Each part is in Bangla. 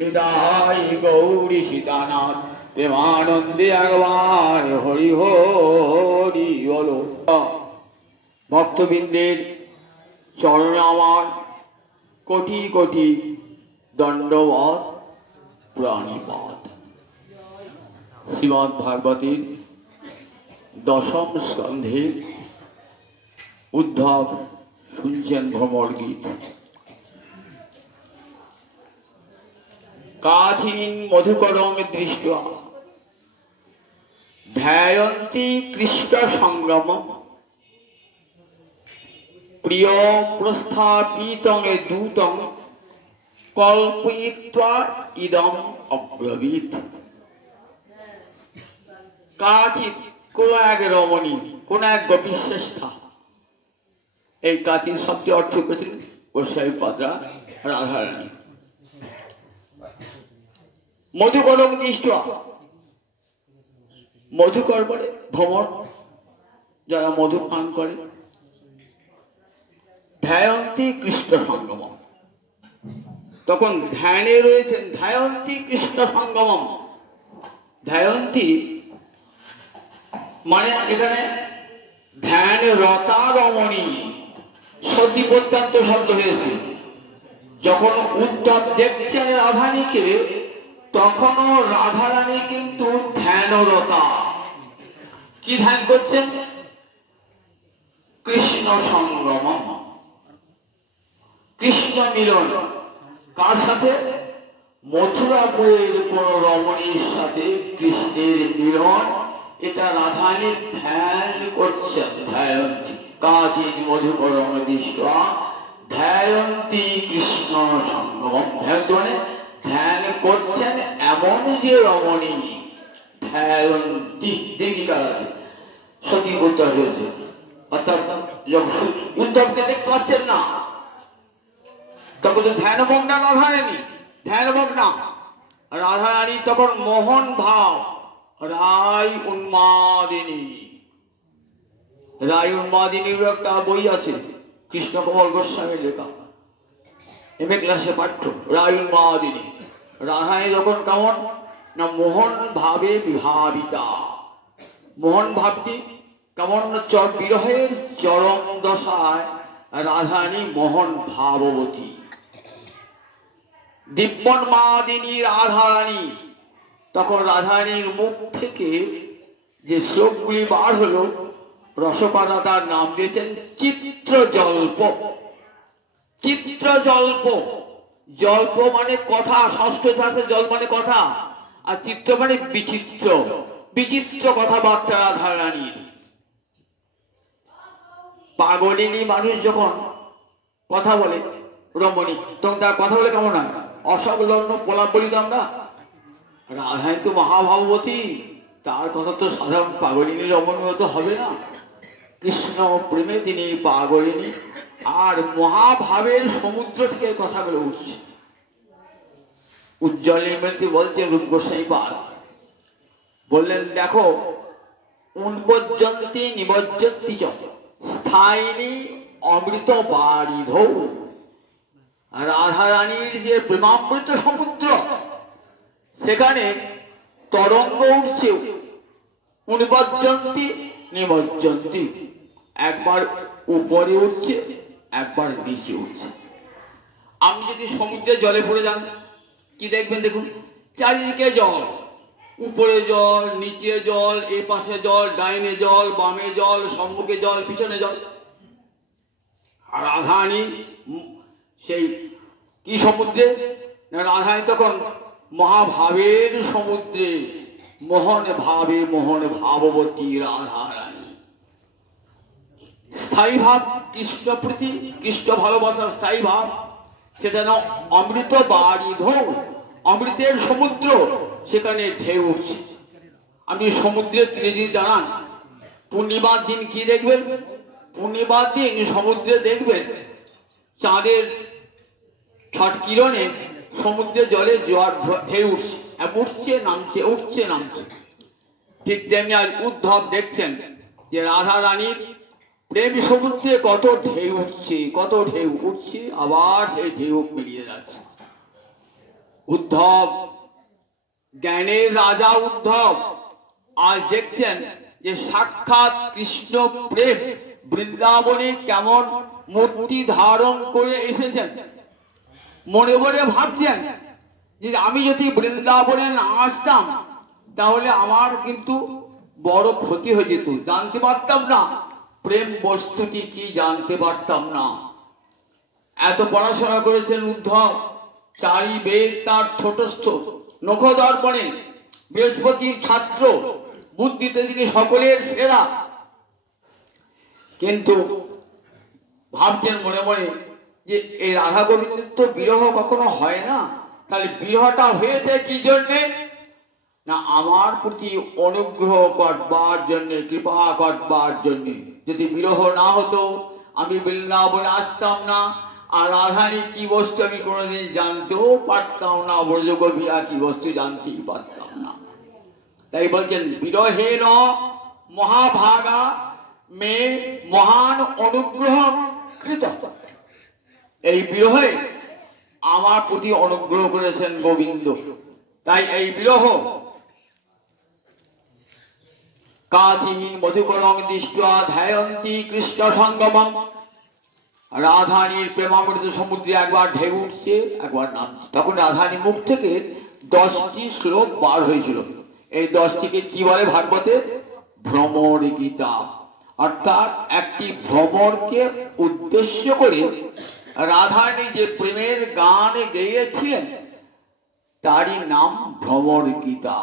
নিতাই গৌরী সীতানাথ প্রেমানন্দে একবার হরি হরি বলো। ভক্তবৃন্দের চরণে আমার কোটি কোটি দণ্ডবত প্রাণীপাত। শ্রীমদ্ ভাগবতের দশম স্কন্ধের উদ্ধব শুনছেন ভ্রমর গীত। কাচিন মধুকরং দৃष्ट्वा ধ্যায়ন্তি কৃষ্ণ সঙ্গম প্রিয় প্রস্থাপিতং দূতং কল্পয়িত্বা ইদম অব্রবীত। কাচিত কোন এক রমণী, কোন এক গোপীশ্রেষ্ঠা। এই কাচিত শব্দটি অর্থ করেছেন গোস্বামী পাদরা রাধারানী। মধুকরং দৃष्ट्वा, মধুকর বলে ভ্রমর, যারা মধু পান করে। ধ্যায়ন্তি কৃষ্ণ সঙ্গম, তখন ধ্যানে রয়েছেন। ধ্যায়ন্তি কৃষ্ণ সঙ্গম, ধ্যায়ন্তি মানে এখানে ধ্যান রতা রমণী, সতী প্রত্যন্ত শব্দ হয়েছে। যখন উদ্ধব দেখছেন রাধারানীকে, তখনও রাধারানী কিন্তু ধ্যানরতা। কি ধ্যান করছেন? কৃষ্ণ সঙ্গম, কৃষ্ণ মিলন। কার সাথে? মথুরাপুরের কোন রমণীর সাথে কৃষ্ণের মিলন, এটা রাধারানী ধ্যান করছেন। ধ্যায়ন্তী কাচিন মধুকরং দৃष्ट्वा ধ্যায়ন্তী কৃষ্ণ সঙ্গম। ধ্যায়ন্তী মানে ধ্যান করছেন এমন যে রমণী। ধ্যায়ন্তী দীর্ঘিকার আছে, সতী উত্তর হয়েছে। অর্থাৎ উদ্ধবকে দেখতে পাচ্ছেন না, তখন ধ্যানমগ্না রাধারানী, ধ্যানমগ্না রাধারানী তখন মোহন ভাব। রায় উন্মাদিনী, রায় উন্মাদিনীর একটা বই আছে, কৃষ্ণকমল গোস্বামীর লেখা, এম এ ক্লাসে পাঠ্য। রায় উন্মাদিনী রাধারানী যখন কেমন না মোহন ভাবে বিভাবিতা। মোহন ভাবটি কেমন? বিরহের চরম দশায় রাধারানী মোহন ভাববতী। দিব্যন্মাদিনী রাধারানী, তখন রাধারানীর মুখ থেকে যে শ্লোকগুলি বার হলো, রসকথা তার নাম দিয়েছেন চিত্রজল্প। চিত্রজল্প, জল্প মানে কথা, সংস্কৃত ভাষায় জল মানে কথা, আর চিত্র মানে বিচিত্র। বিচিত্র কথাবার্তা রাধারানীর। পাগলিনী মানুষ যখন কথা বলে, রমণী, তখন তার কথা বলে কেমন হয়? অসংলগ্ন প্রলাপ বলি তো আমরা। রাধারানী তো মহাভাবতী, তার কথা তো সাধারণ পাগলিনী রমণী তো হবে না। কৃষ্ণ প্রেমে তিনি পাগলিনী, আর মহাভাবের সমুদ্র থেকে কথাগুলো উঠছে। উজ্জ্বল নির্মতি বলছে রূপ গোস্বামী পাদ বললেন, দেখো উন্বজ্জন্তি নিবজ্জন্তি চ স্থায়িনী অমৃত বারিধ। রাধারানীর যে প্রেমামৃত সমুদ্র, সেখানে তরঙ্গ উঠছে। উন্বজ্জন্তি নিবজ্জন্তি, একবার উপরে উঠছে, একবার নিচে উঠছে। আপনি যদি সমুদ্রের জলে পড়ে যান, কি দেখবেন? দেখুন চারিদিকে জল, উপরে জল, নিচে জল, এ পাশে জল, ডাইনে জল, বামে জল, সম্মুখে জল, পিছনে জল। আর রাধারানী সেই কি সমুদ্রে? রাধারানী তখন মহাভাবের সমুদ্রে, মোহন ভাবে মোহন ভাববতী রাধারানী। স্থায়ী ভাব কৃষ্ণ প্রীতি, কৃষ্ণ ভালোবাসার স্থায়ী ভাব, সেটা যেন অমৃত বারিধ, অমৃতের সমুদ্র, সেখানে ঢেউ উঠছে। আপনি সমুদ্রের তীরে যদি দাঁড়ান, পূর্ণিমার দিন কি দেখবেন? পূর্ণিমার দিন সমুদ্রে দেখবেন চাঁদের ছট কিরণে সমুদ্রের জলে জোয়ার ঢেউ উঠছে, উঠছে নামছে, উঠছে নামছে। ঠিক তেমনি আজ উদ্ধব দেখছেন যে রাধা রানীর প্রেম সমুদ্রে কত ঢেউ উঠছে, কত ঢেউ উঠছে, আবার সেই ঢেউ মিলিয়ে যাচ্ছে। উদ্ধব, জ্ঞানের রাজা উদ্ধব আজ দেখছেন যে সাক্ষাৎ কৃষ্ণ প্রেম বৃন্দাবনে কেমন মূর্তি ধারণ করে এসেছেন। মনে মনে ভাবছেন যে আমি যদি বৃন্দাবনে না আসতাম তাহলে আমার কিন্তু বড় ক্ষতি হয়ে যেত, জানতে পারতাম না প্রেম বস্তুটি কি, জানতে পারতাম না। এত পড়াশোনা করেছেন উদ্ধব, চারি বেদ তার ঠোঁটস্থ, নখ দর্পণে বৃহস্পতির ছাত্র, বুদ্ধিতে তিনি সকলের সেরা। কিন্তু ভাবছেন মনে মনে যে এই রাধা গোবিন্দের তো বিরহ কখনো হয় না, তাহলে বিরহটা হয়েছে কি জন্যে? না আমার প্রতি অনুগ্রহ করবার জন্য, কৃপা করবার জন্য। যদি বিরহ না হতো আমি বৃন্দাবনে আসতাম না, আর রাধানী কি বস্তু আমি কোনোদিন জানতেও পারতাম না, ব্রজগোপীরা কি বস্তু জানতেই পারতাম না। তাই বলছেন বিরহে ন মহাভাগা মে মহান অনুগ্রহ কৃত। এই বিরহে আমার প্রতি অনুগ্রহ করেছেন গোবিন্দ। তাই এই বিরহ কাচিহীন মধুকরং দৃষ্টা ধ্যায়ন্তী কৃষ্ণ সঙ্গমম। রাধানীর প্রেমামৃত সমুদ্রে একবার ঢেউ উঠছে, একবার নামছে। তখন রাধানীর মুখ থেকে 10টি শ্লোক বার হয়েছিল। এই 10টিকে কি বলে ভাগবতে? ভ্রমর গীতা। অর্থাৎ একটি ভ্রমরকে উদ্দেশ্য করে রাধানী যে প্রেমের গান গেয়েছিলেন তারই নাম ভ্রমর গীতা।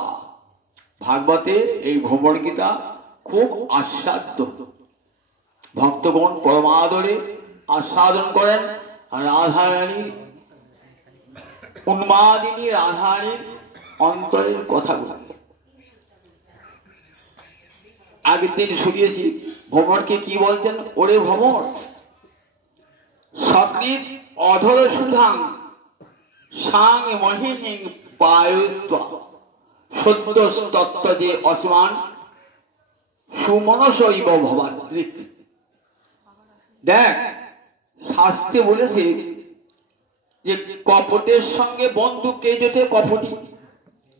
ভাগবতে এই ভ্রমর গীতা খুব আস্বাদ্য, ভক্তগণ পরমাদরে আস্বাদন করেন। রাধারানীর উন্মাদিনী রাধারানীর অন্তরের কথাগুলো আগের দিন শুনিয়েছি। ভ্রমরকে কি বলছেন? ওরে ভ্রমর, সকৃত অধর সুধাং সাং মহিনী পায়ুত্বা সদ্য তত্ত্ব যে অসমান সুমনসৈব ভবাদ্রিক। দেখ, শাস্ত্রে বলেছে যে কপটের সঙ্গে বন্ধু কে জোটে? কপটি।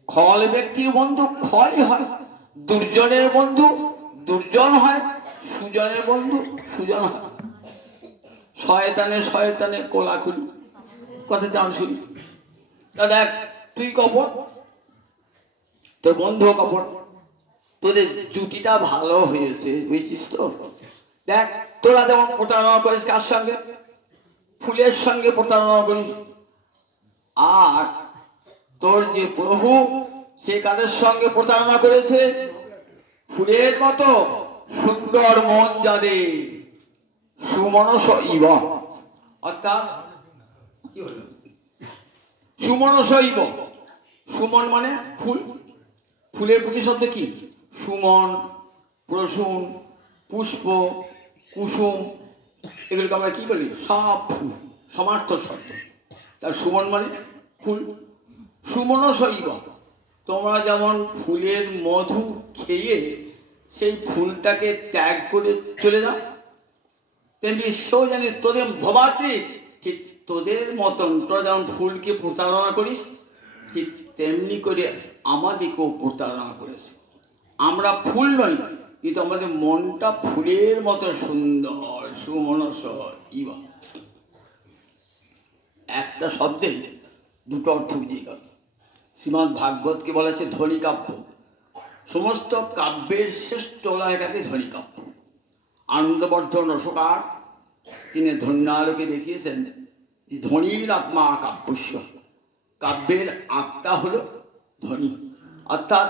খল ব্যক্তির বন্ধু খলই হয়, দুর্জনের বন্ধু দুর্জন হয়, সুজনের বন্ধু সুজন হয়। শয়তানে শয়তানে কোলাকুলি কথা জান শুনি। তা দেখ, তুই কপট, তোর বন্ধু কপট, তোদের জুটিটা ভালো হয়েছে, বুঝছিস তো? দেখ, তোরা যেমন প্রতারণা করিস কার সঙ্গে? ফুলের সঙ্গে প্রতারণা করিস। আর তোর যে প্রভু সে কাদের সঙ্গে প্রতারণা করেছে? ফুলের মতো সুন্দর মন যাদের, সুমনস ইব। অর্থাৎ কি হলো? সুমনস ইব। সুমন মানে ফুল, ফুলের প্রতিশব্দ কি? সুমন, প্রসূন, পুষ্প, কুসুম, এগুলোকে আমরা কি বলি? সব ফুল, সমার্থক শব্দ। তার সুমন মানে ফুল। সুমনস ইব। তোমরা যেমন ফুলের মধু খেয়ে সেই ফুলটাকে ত্যাগ করে চলে যাও, তেমনি সেও জানি তোদের ভবাত্রী, ঠিক তোদের মতন তোরা যেমন ফুলকে প্রতারণা করিস, ঠিক তেমনি করে আমাদেরকেও প্রতারণা করেছে। আমরা ফুল নই, কিন্তু আমাদের মনটা ফুলের মতো সুন্দর, সুমনস ইবা। একটা শব্দে দুটো অর্থ বুঝিয়ে গেল। শ্রীমদ্ ভাগবতকে বলা আছে ধ্বনি কাব্য। সমস্ত কাব্যের শ্রেষ্ঠ লায়কাকে ধ্বনি কাব্য। আনন্দবর্ধন রসকার তিনি ধন্যালোকে দেখিয়েছেন যে ধ্বনির আত্মা কাব্যস্য। কাব্যের আত্মা হলো ধ্বনি, অর্থাৎ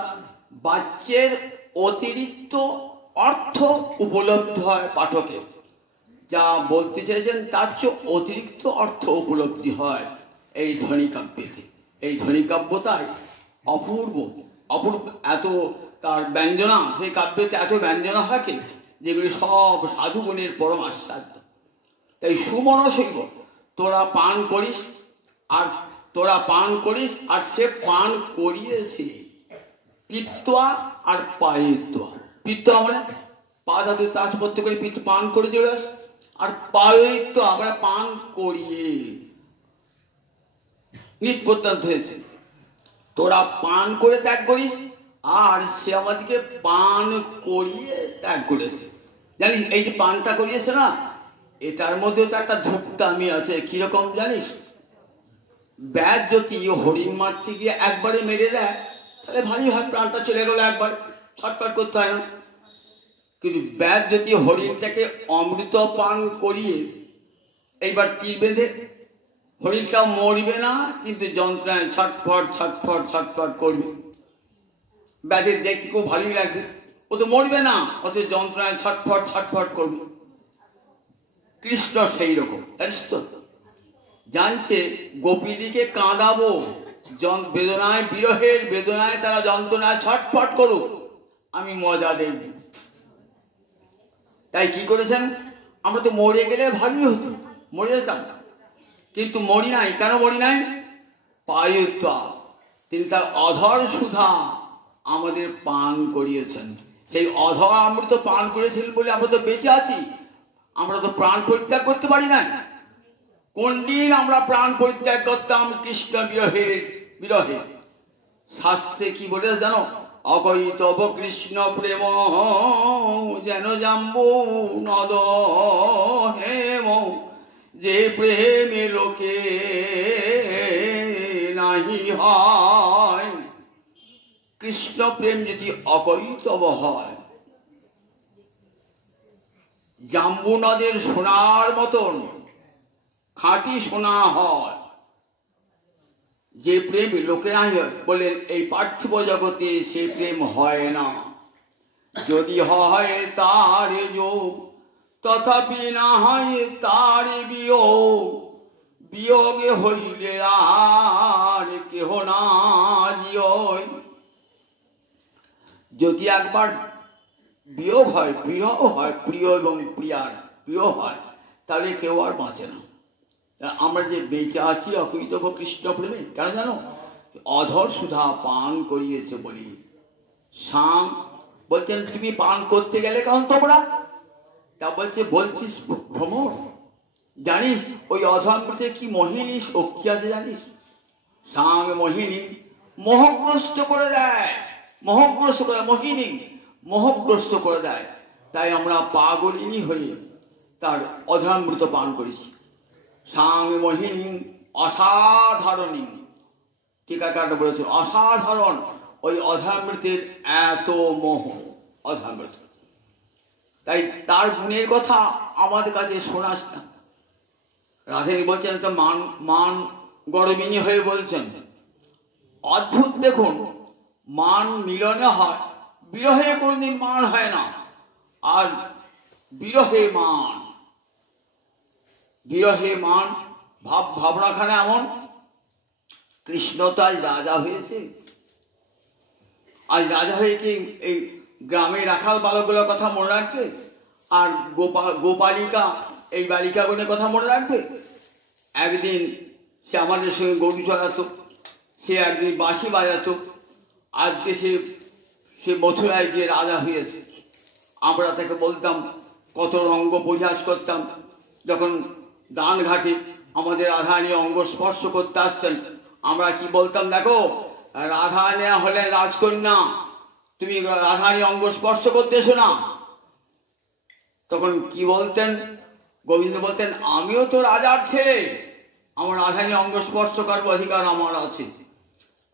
বাচ্যের অতিরিক্ত অর্থ উপলব্ধ হয় পাঠকের। যা বলতে চাইছেন তার চেয়ে অতিরিক্ত অর্থ উপলব্ধি হয় এই ধ্বনি কাব্যেতে। এই ধ্বনি কাব্যতাই অপূর্ব অপূর্ব, এত তার ব্যঞ্জনা, সেই কাব্যেতে এত ব্যঞ্জনা থাকে যেগুলি সব সাধুগণের পরম আস্বাদ্য। তাই সুমনসৈব, তোরা পান করিস, আর তোরা পান করিস, আর সে পান করিয়েছে। পিত্তয়া আর পায়িত্বা। পিত্তয়া মানে পা ধাতু তাসপত্য করে পিত্ত পান করে চলে আস, আর পায়িত্বা আমরা পান করিয়ে নিষ্পত্তান্ত হয়েছে। তোরা পান করে ত্যাগ করিস, আর সে আমাদেরকে পান করিয়ে ত্যাগ করেছে। জানিস এই যে পানটা করিয়েছে না, এটার মধ্যেও তো একটা ধূপতামি আছে। কিরকম জানিস? ব্যাধ যদি হরিণ মারতে গিয়ে একবারে মেরে দেয় তাহলে ভারী হয়, প্রাণটা চলে গেল, একবার ছটফট করতে হয় না। কিন্তু ব্যাধ যদি হরিণটাকে অমৃত পান করিয়ে এইবার তীর বেঁধে, হরিণটা মরবে না কিন্তু যন্ত্রণায় ছটফট ছটফট ছটফট করবে। ব্যাধের দেখতে খুব ভালোই লাগবে, ও তো মরবে না, অত যন্ত্রণায় ছটফট ছটফট করবে। কৃষ্ণ সেই রকম, জানিস তো, জানছে গোপীদিকে কাঁদাবো, বেদনায়, বিরহের বেদনায় তারা যন্ত্রণায় ছটফট করুক, আমি মজা দেখব। তাই কি করেছেন? আমরা তো মরে গেলে ভালোই হতো, মরে যেতাম, কিন্তু মরি নাই। কেন মরি নাই? পায়ুত্বা, তিনি তার অধর সুধা আমাদের পান করিয়েছেন। সেই অধর অমৃত পান করেছিলেন বলে আমরা তো বেঁচে আছি। আমরা তো প্রাণ পরিত্যাগ করতে পারি না। কোন দিন আমরা প্রাণ পরিত্যাগ করতাম? কৃষ্ণ বিরহে। শাস্ত্রে কি বলে জানো? অকৈতব কৃষ্ণ প্রেম যেন জাম্বু নদ হেম, যে প্রেমে লোকে নাহি হয়। কৃষ্ণ প্রেম যদি অকৈতব হয়, জাম্বু নদের সোনার মতন খাঁটি সোনা হয়, যে প্রেম লোকেরা বলেন এই পার্থিব জগতে সে প্রেম হয় না। যদি হয় তার যোগ, তথাপি না হয় তার বিয়োগ। বিয়োগে হইলে আর কেহ না জিয়। যদি একবার বিয়োগ হয়, বিরহ হয়, প্রিয় এবং প্রিয়ার বিরহ হয়, তাহলে কেউ আর বাঁচে না। আমরা যে বেঁচে আছি অকৈতব কৃষ্ণ প্রেমে, কেন জানো? অধর সুধা পান করিয়েছে বলি। শাম বলছেন তুমি পান করতে গেলে কারণ তোমরা, তা বলছিস ভ্রমর, জানিস ওই অধরামৃতের কি মোহিনী শক্তি আছে জানিস? সাং মোহিনী মোহগ্রস্ত করে দেয়, মোহগ্রস্ত করে, মোহিনী মোহগ্রস্ত করে দেয়। তাই আমরা পাগলিনী হয়ে তার অধরামৃত পান করেছি। সাং মোহিনী অসাধারণী, টিকাকার বলেছে অসাধারণ। ওই অধরামৃতের এত মোহ, অধরামৃত। তাই তার গুণের কথা আমাদের কাছে শোনাস না। রাধেনী বলছেন একটা মান গরবিনী হয়ে বলছেন, অদ্ভুত দেখুন, মান মিলনে হয়, বিরহে কোনদিন মান হয় না। আর বিরহে মান ভাবনাখানে এমন। কৃষ্ণ তো আজ রাজা হয়েছে, আজ রাজা হয়ে কি এই গ্রামে রাখাল বালকগুলোর কথা মনে রাখবে? আর গোপালিকা এই বালিকাগুলোর কথা মনে রাখবে? একদিন সে আমাদের সঙ্গে গরু চড়াতো, সে একদিন বাঁশি বাজাতো, আজকে সে মথুরায় গিয়ে রাজা হয়েছে। আমরা তাকে বলতাম, কত রঙ্গ পরিহাস করতাম। যখন দান ঘাটে আমাদের রাধারানী অঙ্গ স্পর্শ করতে আসতেন, আমরা কি বলতাম? দেখো, রাধারানী হলেন রাজকন্যা, তুমি রাধারানী অঙ্গ স্পর্শ করতে এসো না। তখন কি বলতেন গোবিন্দ? বলতেন, আমিও তো রাজার ছেলে, আমার রাধারানী অঙ্গ স্পর্শ করার অধিকার আমার আছে।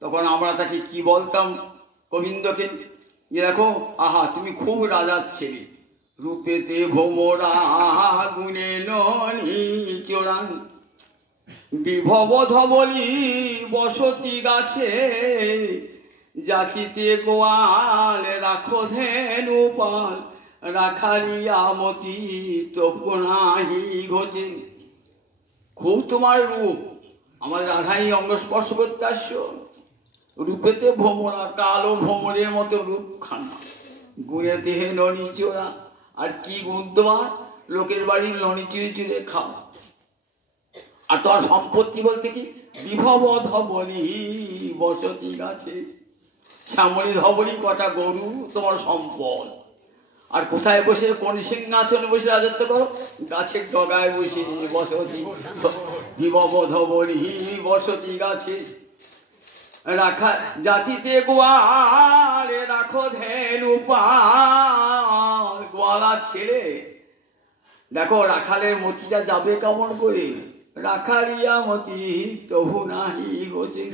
তখন আমরা তাকে কি বলতাম গোবিন্দকে? যে দেখো, আহা তুমি খুব রাজার ছেলে, রূপেতে ভোমরা গুণে ননি চোরান, বিভব ধবলি বসতি গাছে, জাতিতে গোয়াল রাখো ধেনু পাল, রাখালিয়া মতি তবু নাহি ঘোচে। খুব তোমার রূপ, আমাদের রাধাই অঙ্গ স্পর্শ করতে আসছো। রূপেতে ভ্রমরা, কালো ভ্রমরের মতো রূপ খানা, গুণে দেহে ননি চোরা। আর কি গুণ তোমার? লোকের বাড়ির ননি চিড়ে চিড়ে খাও। আর তোর সম্পত্তি বলতে কি? বিভব ধবলি বসতি গাছে, শ্যামলী ধবলি কটা গরু তোমার সম্পদ। আর কোথায় বসে, কোন সিংহাসনে বসে রাজত্ব করো? গাছের ডগায় বসে বসতি, বিভব ধবলি বসতি গাছে। রাখা জাতিতে গোয়ালে রাখো ধেনু পাল। গোয়ালার ছেলে দেখো রাখালের মতিটা যাবে কেমন করে? রাখালিয়া মতি তবু নাহি গোচে।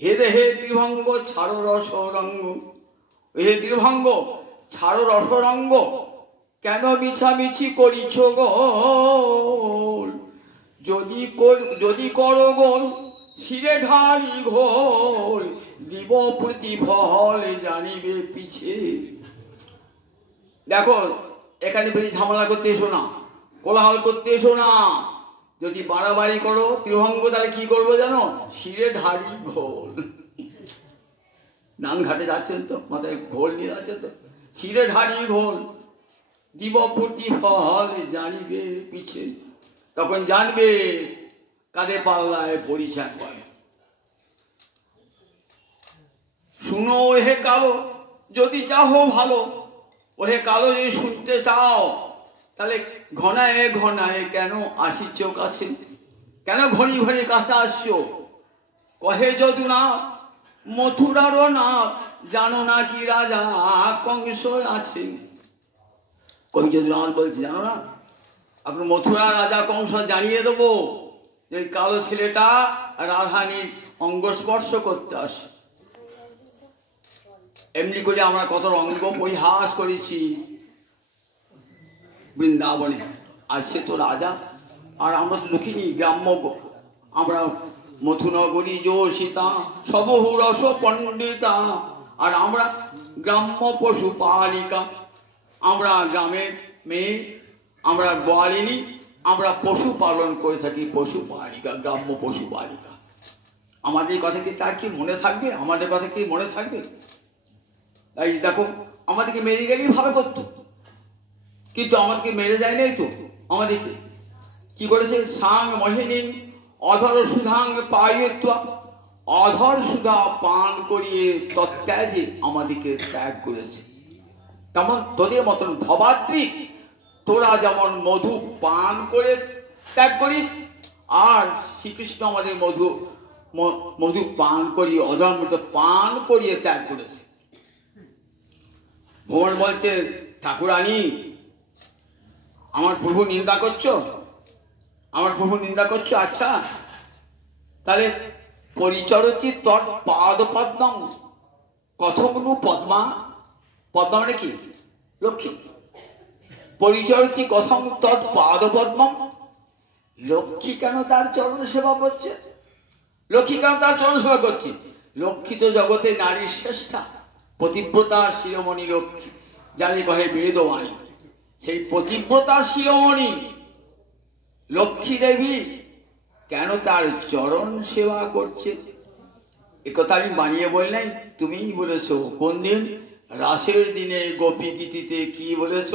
হে দেহে ত্রিভঙ্গ ছাড়ো রসরঙ্গ, হে ত্রিভঙ্গ ছাড়ো রসরঙ্গ, কেন মিছামিছি করিছ গোল? যদি করো গোল শিরে ঢালি ঘোল, দিব প্রতিফল জানিবে পিছে। দেখো এখানে বেশি ঝামেলা করতে এসো না, কোলাহল করতে এসো না। যদি বাড়াবাড়ি করো ত্রিভঙ্গ তাহলে কি করবো জানো? শিরে ঢালি ঘোল। নান ঘাটে যাচ্ছেন তো, মাথায় ঘোল নিয়ে যাচ্ছেন তো, শিরে ঢালি ঘোল দিব প্রতিফল জানিবে পিছে। তখন জানবে কাঁধে পাল্লায় পরিচয় করে। শুনো ওহে কালো যদি চাহো ভালো, ওহে কালো যদি শুনতে চাও তাহলে ঘনায় ঘনায় কেন আসিছ কাছে? কেন ঘনি ঘনি কাছে আসছো? কহে যদু না মথুরারও না, জানো না কি রাজা কংস আছে? কবি যদুনাথ বলছে জানো না? আপনার মথুরা রাজা কংস জানিয়ে দেবো যে কালো ছেলেটা রাধানীর অঙ্গ স্পর্শ করতে আসে। এমনি করে আমরা কত রঙ্গ পরিহাস করেছি বৃন্দাবনে, আর সে তো রাজা। আর আমরা তো দেখিনি গ্রাম্য, আমরা মথুনগরী যোষিতা সবহু রস পণ্ডিতা, আর আমরা গ্রাম্য পশুপালিকা, আমরা গ্রামের মেয়ে, আমরা গোয়ালিনী, আমরা পশু পালন করে থাকি, পশুপালিকা, গ্রাম্য পশুপালিকা। আমাদের কথা কি তার কি মনে থাকবে? আমাদের কথা কি মনে থাকবে? তাই দেখো আমাদেরকে মেরে গেলেই ভাবে করতো, কিন্তু আমাদেরকে মেরে যায় নাই তো। আমাদেরকে কি করেছে? সাং মহিনী অধর সুধাং পায়ত্বা, অধর সুধা পান করিয়ে তত্ত্যাজে আমাদেরকে ত্যাগ করেছে। তেমন তোদের মতন ভবাত্রী তোরা যেমন মধু পান করে ত্যাগ করিস, আর শ্রীকৃষ্ণ আমাদের মধু পান করিয়ে অধরামৃত পান করিয়ে ত্যাগ করেছে। ভগবান বলছে ঠাকুরানী আমার প্রভু নিন্দা করছো, আমার প্রভু নিন্দা করছো। আচ্ছা তাহলে পরিচরতি তৎ পাদ পদ্মম কথমনু পদ্মা, পদ্মা মানে কি? লক্ষ্মী। পরিচরতি কথম তৎ পাদ পদ্মম, লক্ষ্মী কেন তার চরণ সেবা করছে? লক্ষ্মী কেন তার চরণ সেবা করছে? লক্ষ্মী তো জগতে নারীর শ্রেষ্ঠা, পতিব্রতা শিরোমণি লক্ষ্মী, যারে কহে বেদবাণী। সেই পতিব্রতা শিরোমণি লক্ষ্মী দেবী কেন তার চরণ সেবা করছে? একথা আমি বানিয়ে বলি নাই, তুমিই বলেছো। কোন দিন? রাসের দিনে গোপী গীতিতে কি বলেছ?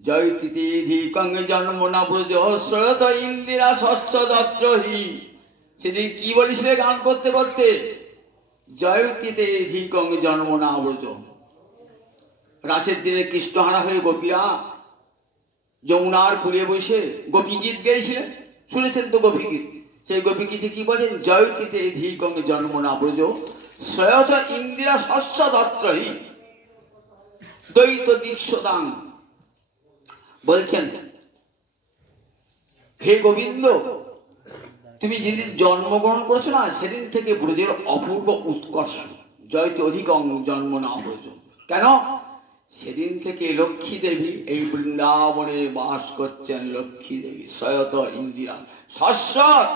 জয়তিতে ধিকং জন্ম না ব্রজ শ্রয়ত ইন্দিরা শস্য দত্রহি। সেদিন কি বলেছিলে গান করতে করতে? জয়তিতে ধিকং জন্ম না ব্রজ। রাসের দিনে কৃষ্ণহারা হয়ে গোপীরা যমুনার কুলে বসে গোপী গীত গেয়েছিলেন, শুনেছেন তো গোপী গীত? সেই গোপী গীতে কি বলেন? জয়তিতে ধিকং জন্ম না ব্রজ শ্রয়ত ইন্দিরা শস্য দত্রহি দ্বৈত দীক্ষদাং। বলছেন হে গোবিন্দ, তুমি যেদিন জন্মগ্রহণ করেছো না, সেদিন থেকে ব্রজের অপূর্ব উৎকর্ষ। জয়তে অধিকং জন্ম না ব্রজ। কেন? সেদিন থেকে লক্ষ্মী দেবী এই বৃন্দাবনে বাস করছেন। লক্ষ্মী দেবী শ্রয়ত ইন্দিরা শাশ্বত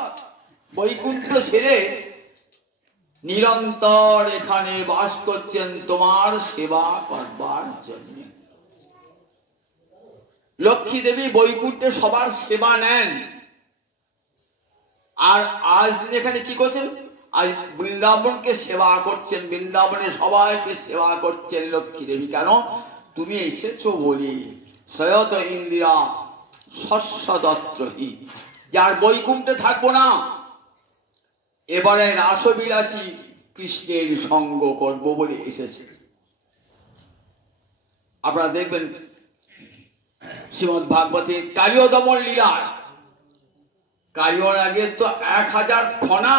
বৈকুণ্ঠ ছেড়ে নিরন্তর এখানে বাস করছেন তোমার সেবা করবার জন্য। লক্ষ্মী দেবী বৈকুণ্ঠে সবার সেবা নেন। আর আজ এখানে কি করছেন? আজ বৃন্দাবনকে সেবা করছেন, বৃন্দাবনে সবাইকে সেবা করছেন লক্ষ্মী দেবী। কেন? তুমি এসেছো বলি। শ্রয়ত ইন্দিরা শস্য দত্রহি, যার বৈকুণ্ঠে থাকবো না, এবারে রাসবিলাসী কৃষ্ণের সঙ্গ করব বলে এসেছে। আপনারা দেখবেন শ্রীমদ ভাগবতে কালীয় দমন লীলায়, কালীয়র আগে তো 1000 ফনা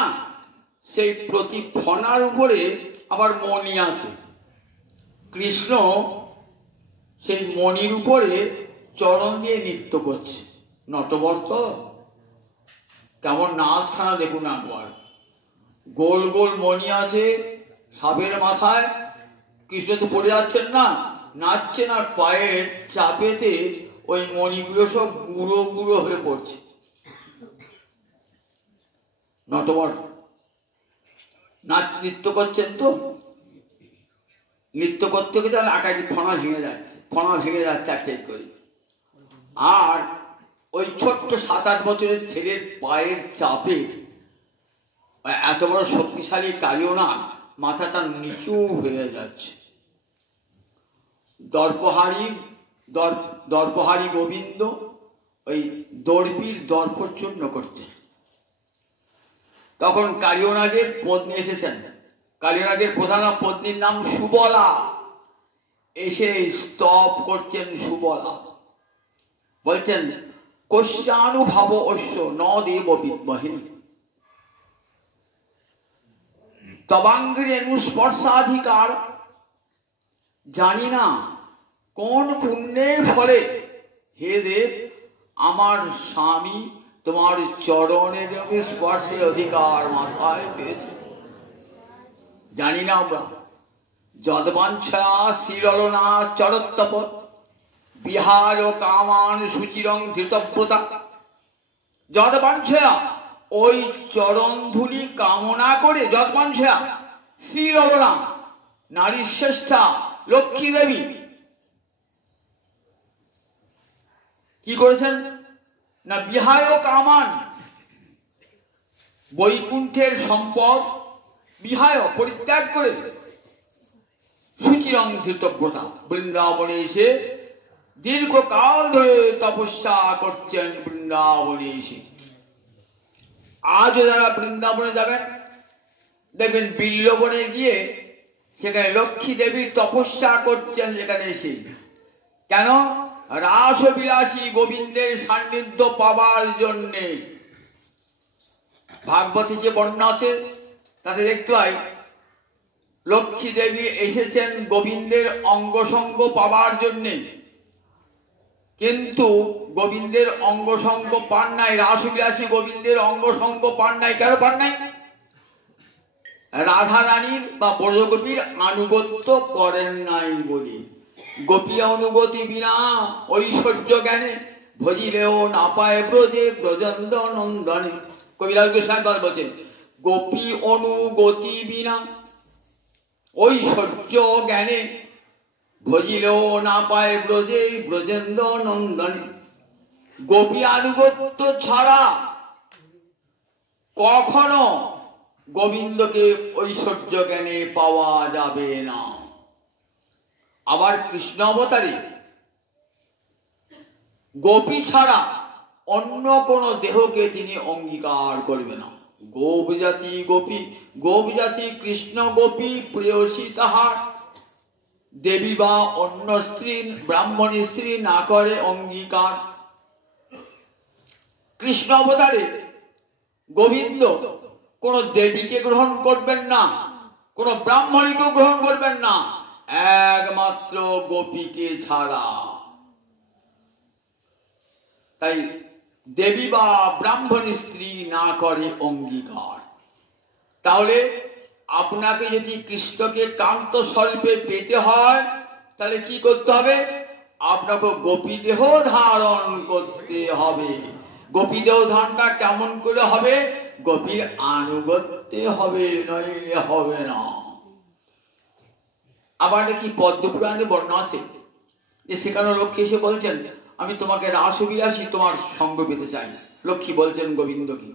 সেই প্রতি ফনার উপরে আবার মণি আছে। কৃষ্ণ সেই মণির উপরে চরণ দিয়ে নৃত্য করছে। নটবর তো কেমন নাচখানা দেখুন একবার। গোল গোল মণি আছে সাপের মাথায়, কৃষ্ণ তো পড়ে যাচ্ছেন না, নাচছেন, আর পায়ের চাপেতে ওই মণিগুলো সব গুঁড়ো গুঁড়ো হয়ে পড়ছে। নটবর নাচ নৃত্য করছেন তো, নৃত্য করতে করতে আমি আকাশে ফনা ভেঙে যাচ্ছে, ফনা ভেঙে যাচ্ছে একটা করে। আর ওই ছোট্ট 7-8 বছরের ছেলের পায়ের চাপে এত বড় শক্তিশালী কালিও না, মাথাটা নিচু হয়ে যাচ্ছে। দর্পহারি গোবিন্দ ওই দর্পির দর্পচূর্ণ করছে। তখন কালিয়নাগের পত্নী এসেছেন। কালিয়নাগের প্রধান পত্নীর নাম সুবলা, এসে স্তব করছেন। সুবলা বলছেন, কস্যানুভাব অশ্য ন দেব বিদ্মহে তবাঙ্গের স্পর্শাধিকার। জানি না কোন পুণ্যের ফলে হে দেব আমার স্বামী তোমার চরণের স্পর্শের অধিকার মাথায় পেয়েছে। জানি না আমরা। যদবাঞ্ছা শিরলনা চরত্তপ বিহার কামান সুচিরং ধৃতব্রতা। যদবাঞ্ছা ওই চরণধুলি কামনা করে, যদবাঞ্ছা শ্রীললনা নারী শ্রেষ্ঠা লক্ষ্মী দেবী কি করেছেন না, বিহায় কামান বৈকুণ্ঠের সম্পদ বিহায় পরিত্যাগ করে সুচিরং ধৃতব্রতা বৃন্দাবনে এসে দীর্ঘকাল ধরে তপস্যা করছেন। বৃন্দাবনে এসে আজও যারা বৃন্দাবনে যাবেন দেখবেন বিল্লবনে গিয়ে সেখানে লক্ষ্মী দেবী তপস্যা করছেন সেখানে এসে। কেন? রাসবিলাসী গোবিন্দের সান্নিধ্য পাবার জন্যে। ভাগবতী যে বর্ণনা আছে তাতে দেখতে হয় লক্ষ্মী দেবী এসেছেন গোবিন্দের অঙ্গসঙ্গ পাবার জন্যে, কিন্তু গোবিন্দের অঙ্গসঙ্গ পান নাই। রাসবিলাসী গোবিন্দের অঙ্গসঙ্গ পান নাই। কেন পান নাই? রাধা রানীর বা ব্রজগোপীর আনুগত্য করেন নাই বলি। গোপী অনুগতি বিনা ঐশ্বর্য জ্ঞানে ভজিলেও না পায় ব্রজে ব্রজেন্দ্র নন্দনে। কবিরাজ গোস্বামী বলছেন, গোপী অনুগতি বিনা ঐশ্বর্য জ্ঞানে ভজিলেও না পায় ব্রজে ব্রজেন্দ্র নন্দনে। গোপী আনুগত্য ছাড়া কখনো গোবিন্দকে ঐশ্বর্য জ্ঞানে পাওয়া যাবে না। আবার কৃষ্ণ অবতারে গোপী ছাড়া অন্য কোন দেহকে তিনি অঙ্গীকার করবে না। গোপ জাতি গোপী, গোপ জাতি কৃষ্ণ গোপী প্রেয়সী তাহার, দেবী বা অন্য স্ত্রী ব্রাহ্মণী স্ত্রী না করে অঙ্গীকার। কৃষ্ণ অবতারে গোবিন্দ কোন দেবীকে গ্রহণ করবেন না, কোন ব্রাহ্মণীকেও গ্রহণ করবেন না, একমাত্র গোপীকে ছাড়া। তাই দেবী বা ব্রাহ্মণী স্ত্রী না করে অঙ্গীকার। তাহলে আপনাকে যদি কৃষ্ণকে কান্ত স্বরূপে পেতে হয় তাহলে কি করতে হবে? আপনাকে গোপী দেহ ধারণ করতে হবে। গোপী দেহ ধারণটা কেমন করে হবে? গোপীর আনুগত্যে হবে, নইলে হবে না। আবার নাকি পদ্মপুরাণে বর্ণনা আছে যে সেখানে লক্ষ্মী এসে বলছেন, আমি তোমাকে রাসবিলাসী তোমার সঙ্গ পেতে চাই। লক্ষ্মী বলছেন গোবিন্দকে,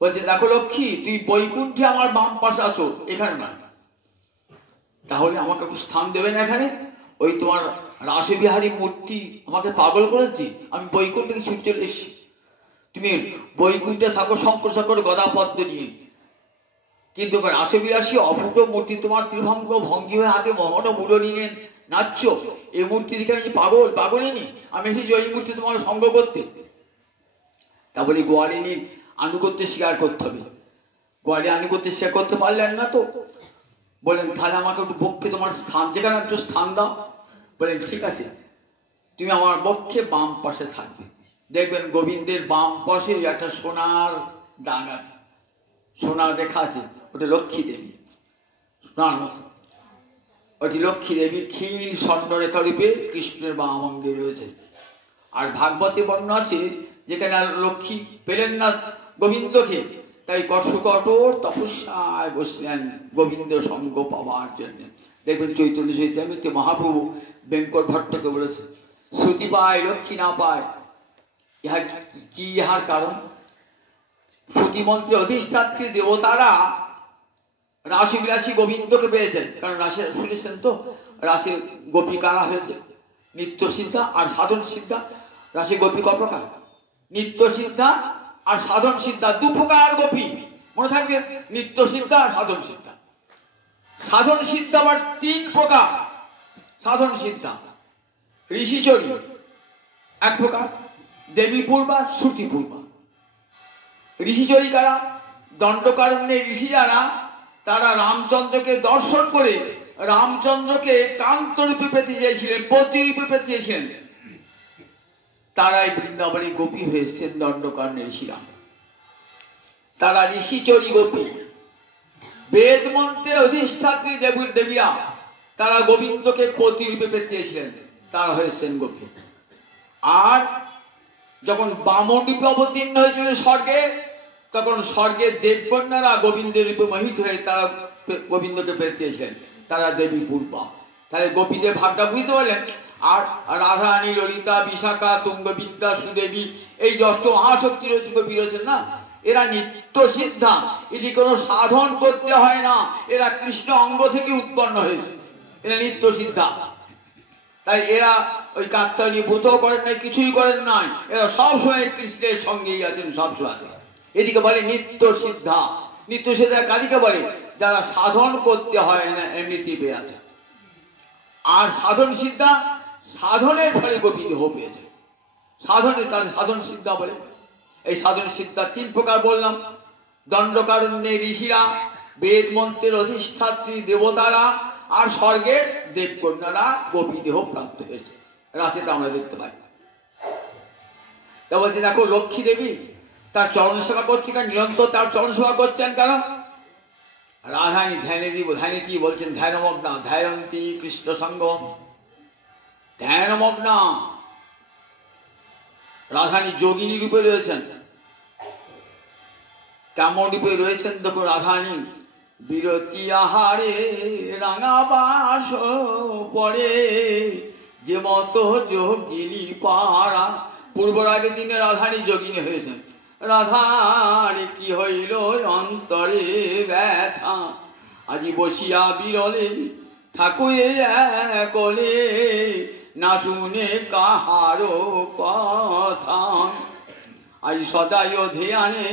বলছে, দেখো লক্ষ্মী, তুই বৈকুণ্ঠে আমার বাম পাশে আছো, এখানে নয়। তাহলে আমাকে স্থান দেবে না এখানে? ওই তোমার রাসবিহারী মূর্তি আমাকে পাগল করেছি, আমি বৈকুণ্ঠ থেকে ছুটে চলে এসেছি। তুমি বৈকুণ্ঠে থাকো শঙ্কর শঙ্কর গদা পদ্ম নিয়ে, কিন্তু রাসবিলাসী অপূর্ব মূর্তি তোমার ত্রিভঙ্গ ভঙ্গি হয়ে হাতে মহন মূল্য নিয়ে নাচছো, এই মূর্তি দেখে আমি পাগলিনী, আমি এসেছি ওই মূর্তি তোমার সঙ্গ করতে। তা বলি গোয়ালিনীর আনুগত্য স্বীকার করতে হবে। গোয়ালে আনি করতে সে করতে পারলেন না, তো বলেন তাহলে আমাকে একটু বক্ষে তোমার স্থান, যেখানে একটু স্থান দাও। বলেন ঠিক আছে, তুমি আমার বক্ষে বাম পাশে থাকবে। দেখবেন গোবিন্দের বাম পাশে একটা সোনার দাগ আছে, সোনার রেখা আছে, ওটা লক্ষ্মী দেবী, সোনার মতো। ওটি লক্ষ্মী দেবী ক্ষীণ স্বর্ণরেখা রূপে কৃষ্ণের বাম অঙ্গে রয়েছে। আর ভাগবতে বর্ণনা আছে, যেখানে লক্ষ্মী পেলেন না গোবিন্দকে, তাই কঠোর তপস্যায় বসলেন গোবিন্দ সঙ্গ পাওয়ার জন্য। দেখবেন চৈতন্য চৈতামৃতে মহাপ্রভু বেঙ্কট ভট্টকে বলেছে, শ্রুতি পায় লক্ষ্মী না পায়, ইহার কি ইহার কারণ? শ্রুতিমন্ত্রে অধিষ্ঠাত্রী দেবতারা রাসবিলাসী গোবিন্দকে পেয়েছেন, কারণ রাসে শুনেছেন তো রাসে গোপী কারা হয়েছে, নিত্য সিদ্ধা আর সাধন সিদ্ধা। রাসে গোপী ক প্রকার? নিত্য সিদ্ধা আর সাধন সিদ্ধা, দু প্রকার গোপী, মনে থাকবে, নিত্য সিদ্ধা আর সাধন সিদ্ধা। সাধন সিদ্ধা আবার তিন প্রকার। সাধন সিদ্ধা ঋষিচরী এক প্রকার, দেবী পূর্বা, শ্রুতি পূর্বা। ঋষিচরী কারা? দণ্ডকারণ্যের ঋষি যারা, তারা রামচন্দ্রকে দর্শন করে রামচন্দ্রকে কান্তরূপে পেতে চেয়েছিলেন, পতিরূপে পেতে চেয়েছিলেন, তারাই বৃন্দাবনে গোপী হয়েছেন দণ্ডকারণ্যের ঋষিরা। তারা ঋষিচরী গোপী। বেদ মন্ত্রে অধিষ্ঠাত্রী দেবীরা, তারা গোবিন্দকে পতিরূপে পেতে চেয়েছিলেন, তারা হয়েছেন গোপী। আর যখন বামন রূপে অবতীর্ণ হয়েছিলেন স্বর্গে, তখন স্বর্গের দেবকন্যারা গোবিন্দের রূপে মোহিত হয়ে তারা গোবিন্দকে পেতে চেয়েছিলেন, তারা দেবী পূর্বা। তাহলে গোপীদের ভাগটা বুঝতে পারলেন। আর রাধারানী, ললিতা, বিশাখা, তুঙ্গবিদ্যা, সুদেবী, এই যে অষ্ট মহাশক্তি রয়েছে, গোপী রয়েছেন না, এরা নিত্য সিদ্ধা, এটি কোনো সাধন করতে হয় না, এরা কৃষ্ণ অঙ্গ থেকে উৎপন্ন হয়েছে, এরা নিত্য সিদ্ধা। তাই এরা ওই কাত্তায়নী ব্রত করেন নাই, কিছুই করেন নাই, এরা সবসময় কৃষ্ণের সঙ্গেই আছেন সবসময়। এদিকে বলে নিত্য সিদ্ধা। নিত্য সিদ্ধা কাদিকে বলে? যারা সাধন করতে হয় না, এমনিতেই পেয়ে আছে। আর সাধন সিদ্ধা সাধনের ফলে গোপী দেহ পেয়েছে, সাধনে তার সাধন সিদ্ধা বলে। এই সাধন সিদ্ধা তিন প্রকার বললাম। দণ্ডকারণ্যের ঋষিরা, বেদ মন্ত্রের অধিষ্ঠাত্রী দেবতারা, আর স্বর্গের দেবকন্যারা গোপী দেহ প্রাপ্ত হয়েছে। রাসেতে আমরা দেখতে পাই। তা বলছে দেখো লক্ষ্মী দেবী তার চরণ সেবা করছে, কারণ নিরন্তর তার চরণ সেবা করছেন। কেন? রাধানী ধ্যানীতি বলছেন ধ্যানমগ্না, ধ্যায়ন্তী কৃষ্ণ সঙ্গম, ধ্যানমগ্না। রাধানী যোগিনী রূপে রয়েছেন। কেমন রূপে রয়েছেন দেখো রাধানী? বিরতি আহারে রাঙাবাস পরে যে মতো যোগিনী পারা। পূর্বরাগের দিনে রাধানী যোগিনী হয়েছেন। রাধার কি হইল অন্তরে ব্যথা, আজি বসিয়া বিরলে ঠাকুরে একলে, না শুনে কাহারো কথা। আজ সদায় ধ্যানে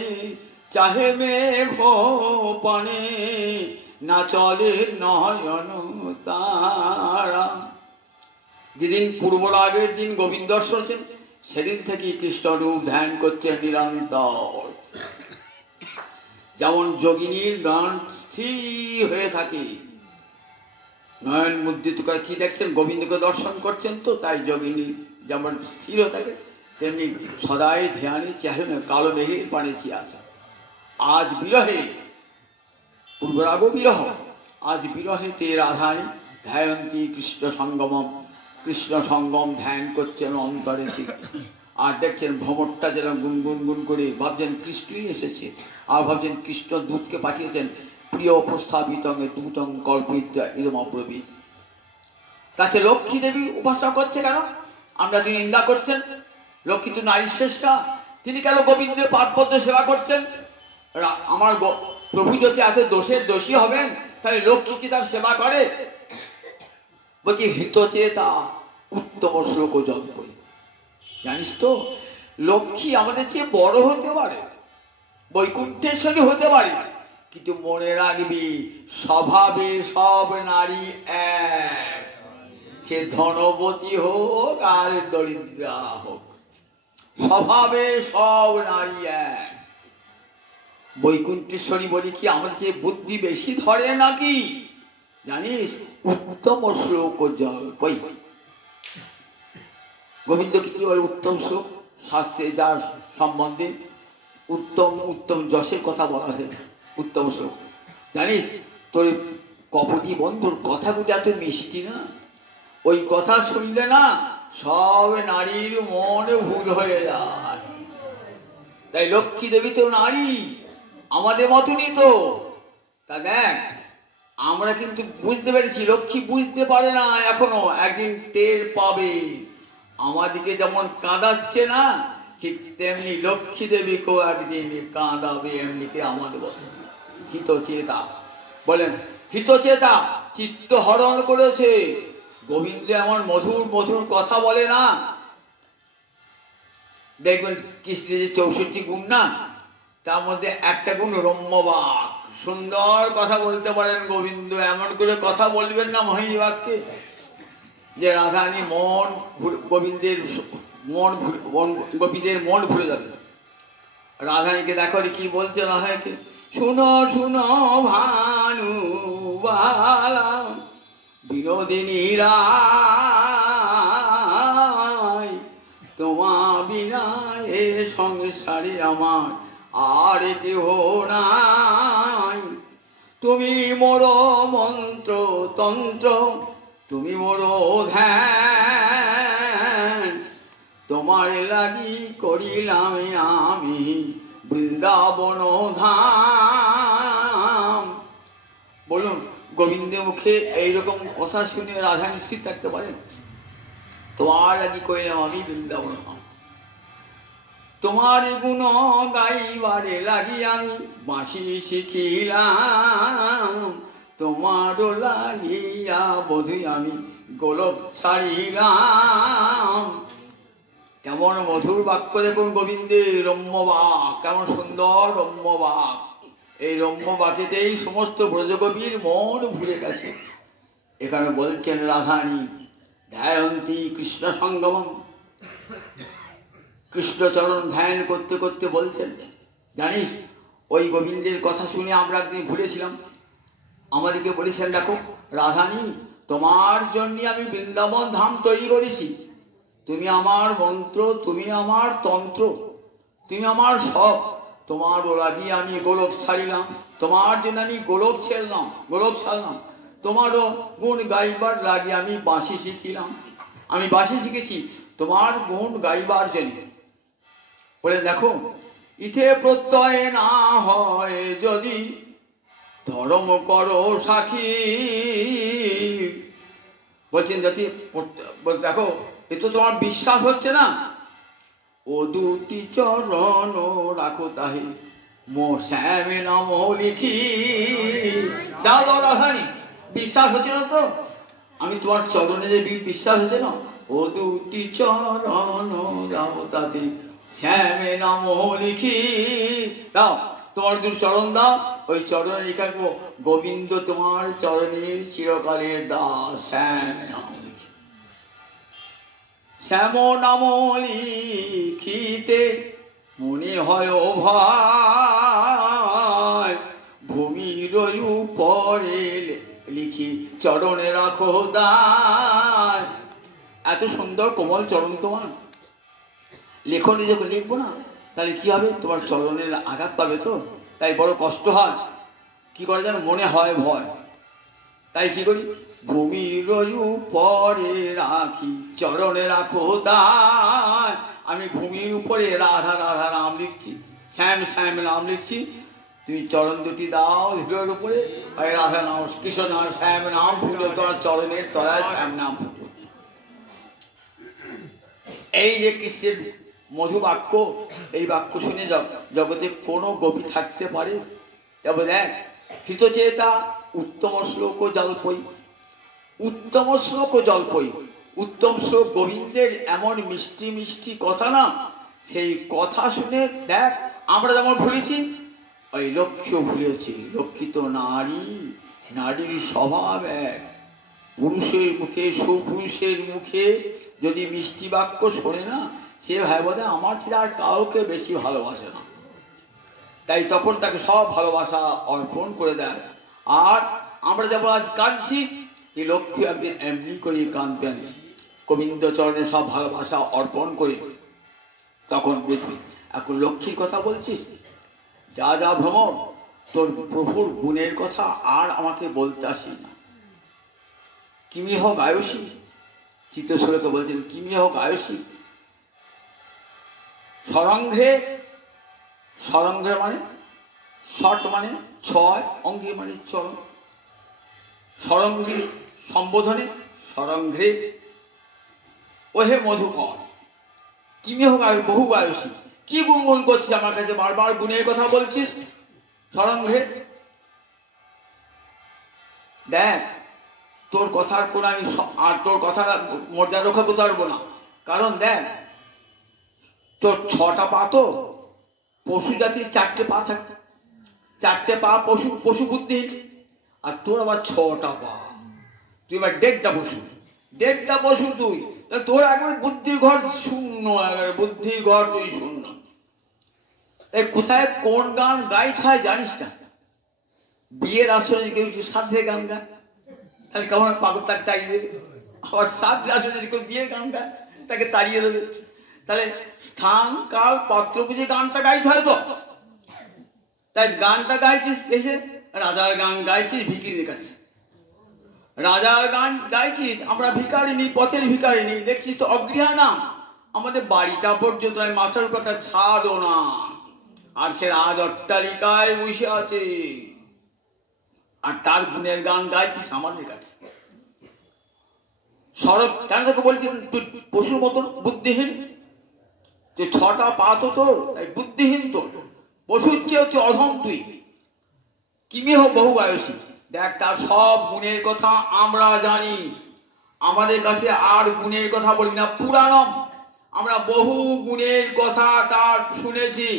চাহে মেঘ পানে, না চলে নয়ন তারা। যেদিন পূর্বরাগের দিন গোবিন্দ দর্শন, সেদিন থেকে কৃষ্ণরূপ ধ্যান করছেন নিরন্তর। যেমন যোগিনীর গান স্থির হয়ে থাকে, নয়ন মুদ্রিত করে কি দেখছেন? গোবিন্দকে দর্শন করছেন, তো তাই যোগিনী যেমন স্থির হয়ে থাকে, তেমনি সদাই ধ্যানে চাহে কালো মেঘের পানে চেয়ে আসা। আজ বিরহে, পূর্বরাগ বিরহ, আজ বিরহেতে রাধানী ধ্যায়ন্তী কৃষ্ণ সঙ্গমম, কৃষ্ণ সঙ্গম ধ্যান করছেন অন্তরে থেকে। আর দেখছেন ভ্রমরটা যেন গুনগুন গুন করে ভাবছেন কৃষ্ণই এসেছে, আর ভাবছেন কৃষ্ণ দূতকে পাঠিয়েছেন, প্রিয় প্রস্থাপিত দূতং কল্পিত ইদম অব্রবীত। তাতে লক্ষ্মী দেবী উপাসনা করছে কেন? আমরা তিনি নিন্দা করছেন লক্ষ্মী তো নারী শ্রেষ্ঠা, তিনি কেন গোবিন্দের পাদপদ্ম সেবা করছেন? আমার প্রভু যদি এত দোষের দোষী হবেন, তাহলে লক্ষ্মী কি তার সেবা করে? বলছি হৃতচেতা উত্তম শ্লোক জল্পই। জানিস তো লক্ষ্মী আমাদের চেয়ে বড় হতে পারে, বৈকুণ্ঠেশ্বরী হতে পারে, কিন্তু মনে রাখবি স্বভাবে সব নারী এক। সে ধনবতী হোক আর দরিদ্রা হোক, স্বভাবে সব নারী এক। বৈকুণ্ঠেশ্বরী বলি কি আমার যে বুদ্ধি বেশি ধরে নাকি জানিস? উত্তম শ্লোক জল্পই। গোবিন্দ কি বলে? উত্তম শ্লোক, শাস্ত্রে যার সম্বন্ধে উত্তম উত্তম যশের কথা বলা হয়েছে, উত্তম শ্লোক। জানিস তোর কপটি বন্ধুর কথাগুলি এত মিষ্টি না, ওই কথা শুনলে না সব নারীর মনে ভুল হয়ে যায়। তাই লক্ষ্মী দেবী তো নারী, আমাদের মতনই তো। তা দেখ আমরা কিন্তু বুঝতে পেরেছি, লক্ষ্মী বুঝতে পারে না এখনো, একদিন টের পাবে। আমাদিকে যেমন কাঁদাচ্ছে না, ঠিক তেমনি লক্ষ্মী দেবীকেও একদিন কাঁদাবে। এমনিতে আমাদের হিতচেতা বলেন, হিতচেতা চিত্ত হরণ করেছে। গোবিন্দ এমন মধুর মধুর কথা বলে না, দেখবেন কৃষ্ণের যে 64 গুণ না, তার মধ্যে একটা গুণ রম্যবাক, সুন্দর কথা বলতে পারেন গোবিন্দ। এমন করে কথা বলবেন না মহিবাককে যে রাধারানী মন গোবিন্দের মন ভুলে যাবে। রাধারানীকে দেখো কি বলছে রাধাকে, শুনো শুনো ভানু বালা বিনোদিনী রায়, তোমা বিনা এ সংসারে আমার আর কেহ নাই। তুমি মোর মন্ত্র তন্ত্র, তুমি মোর ধ্যান, তোমার লাগি করিলাম আমি বৃন্দাবন ধাম। বলুন গোবিন্দের মুখে এইরকম কথা শুনে রাধা নিশ্চিত থাকতে পারেন? তোমার লাগি করিলাম আমি বৃন্দাবন ধাম, তোমার গুণ গাইবারে লাগি আমি বাঁশি শিখিলাম, তোমারও লাগিয়া বোধই আমি গোলক ছাড়িলাম। কেমন মধুর বাক্য দেখুন গোবিন্দের, রম্যবাক, কেমন সুন্দর রম্যবাক। এই রম্যবাকেতেই সমস্ত ব্রজকবির মন ভুলে গেছে। এখানে বলছেন রাধারানী ধ্যায়ন্তী কৃষ্ণ সঙ্গমম, কৃষ্ণচরণ ধ্যান করতে করতে বলছেন। জানিস ওই গোবিন্দের কথা শুনে আমরা একদিন ভুলেছিলাম, আমাদেরকে বলেছেন দেখো রাধারানী তোমার জন্য আমি বৃন্দাবন ধাম তৈরি করেছি, তুমি আমার মন্ত্র, তুমি আমার তন্ত্র, তুমি আমার সব, তোমার লাগি আমি গোলক ছাড়িলাম, তোমার জন্য আমি গোলক ছাড়লাম, তোমারও গুণ গাইবার লাগি আমি বাঁশি শিখিলাম। আমি বাঁশি শিখেছি তোমার গুণ গাইবার জন্য। বলে দেখো ইথে প্রত্যয় না হয় যদি ধর্ম করো সাক্ষী। বলছেন যদি দেখো এ তো তোমার বিশ্বাস হচ্ছে না, ও দুটি চরণ রাখো তাহে মো শ্যামে নাম লিখি। দাও দাও রাধারানী, বিশ্বাস হচ্ছে না তো? আমি তোমার চরণে যে বিশ্বাস হচ্ছে না, ও দুটি চরণ দাও তাতে শ্যামে নাম লিখি। দাও তোমার দু চরণ দাও, ওই চরণে লিখা গোবিন্দ তোমার চরণের চিরকালের দাস শ্যাম নাম লিখি। শ্যাম নাম লিখিতে মনে হয় ভয়, ভূমির উপরে লিখি চরণে রাখো দায়। এত সুন্দর কোমল চরণ তোমার, লেখনি যখন লিখবো না তাহলে কি হবে, তোমার চরণের আঘাত পাবে তো, তাই বড় কষ্ট হয়। কি করে যেন মনে হয় ভয়, তাই কি করি ভূমির উপরে রাখি চরণে রাখো দায়। আমি ভূমির উপরে রাধা রাধা নাম লিখছি, শ্যাম শ্যাম নাম লিখছি, তুমি চরণ দুটি দাও ধীরের উপরে, রাধা নাম কৃষ্ণ নাম শ্যাম নাম ফুলো তোমার চরণের তলায় শ্যাম নাম ফুলো। এই যে কৃষ্ণের মধু বাক্য, এই বাক্য শুনে জগতে কোনো গোপী থাকতে পারে? তবে দেখ হিতচেতা উত্তম শ্লোক জল্পই, উত্তম শ্লোক জল্পই, উত্তম শ্লোক গোবিন্দের এমন মিষ্টি মিষ্টি কথা না, সেই কথা শুনে দেখ আমরা যেমন ভুলেছি ওই লক্ষ্মীও ভুলেছি। লক্ষ্মী তো নারী, নারীর স্বভাব এক। পুরুষের মুখে, সুপুরুষের মুখে যদি মিষ্টি বাক্য শোনে না, সে ভাই বোধ আমার ছেলে আর কাউকে বেশি ভালোবাসে না। তাই তখন তাকে সব ভালোবাসা অর্পণ করে দেয়। আর আমরা যেমন আজ কাঁদছি, এই লক্ষ্মী একদিন এমনি করে কাঁদবেন, গোবিন্দ চরণে সব ভালোবাসা অর্পণ করে। তখন বুঝবি এখন লক্ষ্মীর কথা বলছিস, যা যা ভ্রমণ, তোর প্রভুর গুণের কথা আর আমাকে বলতে আসি না। কিমি হোক আয়ুষী, চিত্রশোলকে বলছেন কিমি হোক আয়ুষী, সরঙ্ঘে, সরঙ্ঘে মানে ষট মানে ছয়, অঙ্গে মানে চরণ, সরঙ্গী সম্বোধনে সরঙ্ঘে, ওহে মধুকর, কিমি হোক বহু আয়ুষী। কি গুনগুন করছিস আমার কাছে, বারবার গুণের কথা বলছিস সরঙ্ঘে। দেখ তোর কথার কোন আমি আর তোর কথা মর্যাদা রক্ষা করতে পারবো না, কারণ দেখ তোর 6টা পা, তো পশু জাতির 4টে পা থাকে, 4টে পা পশু, পশু বুদ্ধি, আর তোর আবার 6টা পা, তুই এবার 1.5টা পশু, 1.5টা পশু তুই, তোর একবার বুদ্ধির ঘর শূন্য, একবার বুদ্ধির ঘর তুই শূন্য। কোথায় কোন গান গাইতে হয় জানিস না? বিয়ের আসরে কেউ সাধ্যে গান গায়, তাহলে কেমন পাগল, তাকে তাড়িয়ে দেবে। আবার সাধ্যে আসরে যদি কেউ বিয়ের গান গায়, তাকে তাড়িয়ে দেবে। তাহলে স্থান কাল পাত্র বুঝে গানটা গাইতে হয় তো। তাই গানটা গাইছিস এসে, রাজার গান গাইছিস ভিখিরির কাছে, রাজার গান গাইছিস আমরা ভিখারিনি, পথের ভিখারিনি, দেখছিস তো অগৃহা নাম, আমাদের বাড়িটা পর্যন্ত মাথার উপর একটা ছাদও না, আর সে রাজ অট্টালিকায় বসে আছে, আর তার গুণের গান গাইছিস আমাদের কাছে। সড়ক কেন তোকে বলছি তুই পশুর মতন বুদ্ধিহীন, যে 6টা পা তো তোর, তাই বুদ্ধিহীন তোর, পশুর চেয়ে হচ্ছে অধম তুই। কিমি হোক বহু আয়ুষী, দেখ তার সব গুণের কথা আমরা জানি, আমাদের কাছে আর গুণের কথা বলি না, পুরাণম, আমরা বহু গুণের কথা তার শুনেছি,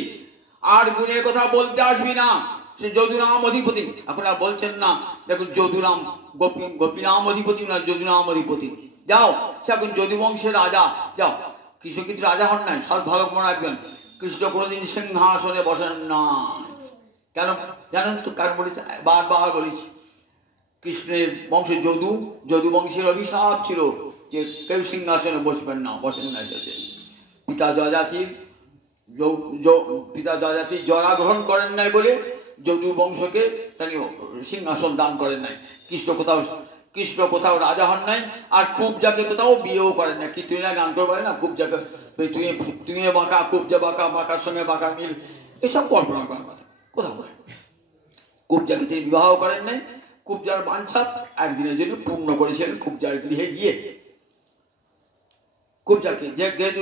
আর গুণের কথা বলতে আসবি না। সে যদুনাম অধিপতি, এখন আর বলছেন না, দেখুন যদুরাম গোপীনাম অধিপতি না, যদুনাম অধিপতি। যাও, সে এখন যদু বংশের রাজা, যাও। কৃষ্ণ কিন্তু রাজা হন নাই, সব ভালো মনে রাখবেন, কৃষ্ণ কোনোদিন সিংহাসনে বসেন না। কেন জানেন তো? কার বলেছে? বারবার বলেছি, কৃষ্ণের বংশ যদু, যদু বংশের অভিশাপ ছিল যে কেউ সিংহাসনে বসবেন না, বসেন না। পিতা যজাতির পিতা যজাতির জরা গ্রহণ করেন নাই বলে যদু বংশকে তিনি সিংহাসন দান করেন নাই। কৃষ্ণ কোথাও রাজা হন নাই, আর কুবজাকে কোথাও বিয়েও করেন না। কীর্তনীরা গান করে বলে না, কুবজাকে তুই বাঁকা, কুবজা বাঁকা, বাঁকার সঙ্গে বাঁকা মিল, এসব কল্পনা করার কথা কোথাও বলে। কুবজাকে তিনি বিবাহ করেন নাই, কুবজার বাঞ্ছা একদিনের জন্য পূর্ণ করেছিলেন কুবজার গৃহে গিয়ে। কুবজাকে যেহেতু